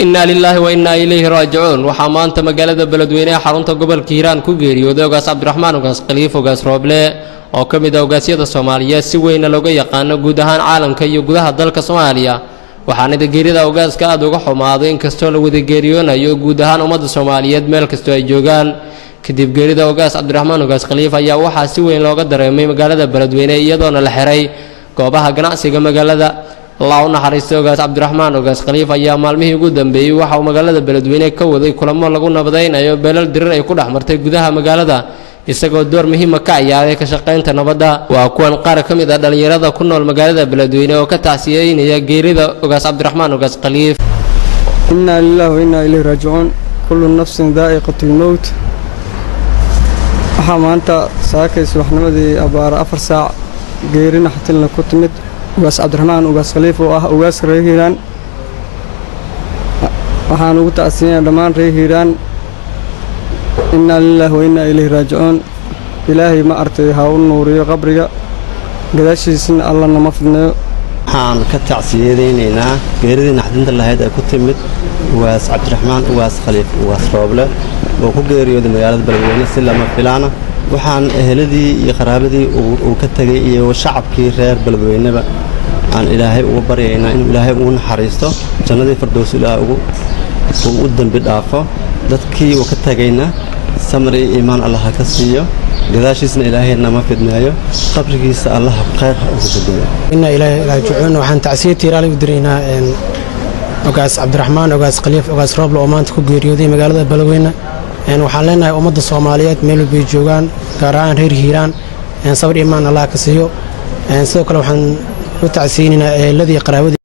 إنا لله وإنا إليه راجعون وحمانت مقالة بلدوينة حرونتا قبل كيران كوغيري ودوغاس عبد الرحمن وغاس قليف وغاس روبلي oo ka mid ah ogaasiyada Soomaaliyeed si weyn looga yaqaan guud ahaan caalamka iyo gudaha dalka Soomaaliya waxaana geerida ogaaska aad uga xumaaday in kastoo la wada geeriyoonayo guud ahaan ummadda Soomaaliyeed meel kastoo ay joogaan kadib geerida ogaas Cabdiraxmaan ogaas Khaliif ayaa waxa si weyn looga dareemay magaalada Beledweyne iyadoo la xiray goobaha ganacsiga magaalada Allah u naxariisto ogaas Cabdiraxmaan ogaas Khaliif ayaa maalmihii ugu dambeeyay waxa uu magaalada Beledweyne ka waday kulamo lagu nabadaynayo beelal dirir ay ku dhaxmartay gudaha magaalada isagoo door muhiim ah ka ciyaaray ka shaqeynta nabadda waa kuwan qaar ka mid ah dhalinyarada ku nool magaalada Beledweyne oo ka tacsiyeynaya geerida ogaas Cabdiraxmaan ogaas Khaliif inna lillahi wa inna ilayhi raaji'uun kullu nafsin daa'iqatul maut waxa maanta saakay subaxnimadii abaar 4 saac geerina xatilna ku timid ogaas Cabdiraxmaan ogaas Khaliif oo ah ogaas reer Hiiraan waxaan ugu tacsiyeynaa dhammaan reer Hiiraan إنا لله وإنا إليه راجعون إلهي ما أرتي هاون نوري قبرك قداشي سن الله نمفدنا حان كتعسيدينينا غيردي نحدنت الله هيدا كتمد واس عبد الرحمن واس خليف واس روبله وكو غيريود مغالada Beledweyne si lama filaana waxaan eheladii iyo qaraabadii uu ka tagay iyo shacabkii reer Beledweyneba aan Ilaahay ugu baryaynaa in Ilaahay uu naxariisto jannadii firdaws Ilaahay ugu dambi dhaafo dadkii uu ka tagayna samri iimaan Allah ka siiyo gadaashiisna Ilaahayna ma fidnaayo qabrigiisa Allah khayr ugu bedelo inna ilaahi raaji'uun waxaan tacsiyeetii raali u direynaa ogaas Cabdiraxmaan ogaas Khaliif ogaas Roble oo maanta ku geeriyooday magaalada Beledweyne waxaan leenahay ummadda Soomaaliyeed meel walba joogaan gaar ahaan reer Hiiraan sabir iimaan Allah ka siiyo sidoo kale waxaan u tacsiyeynaa eheladii qaraabadii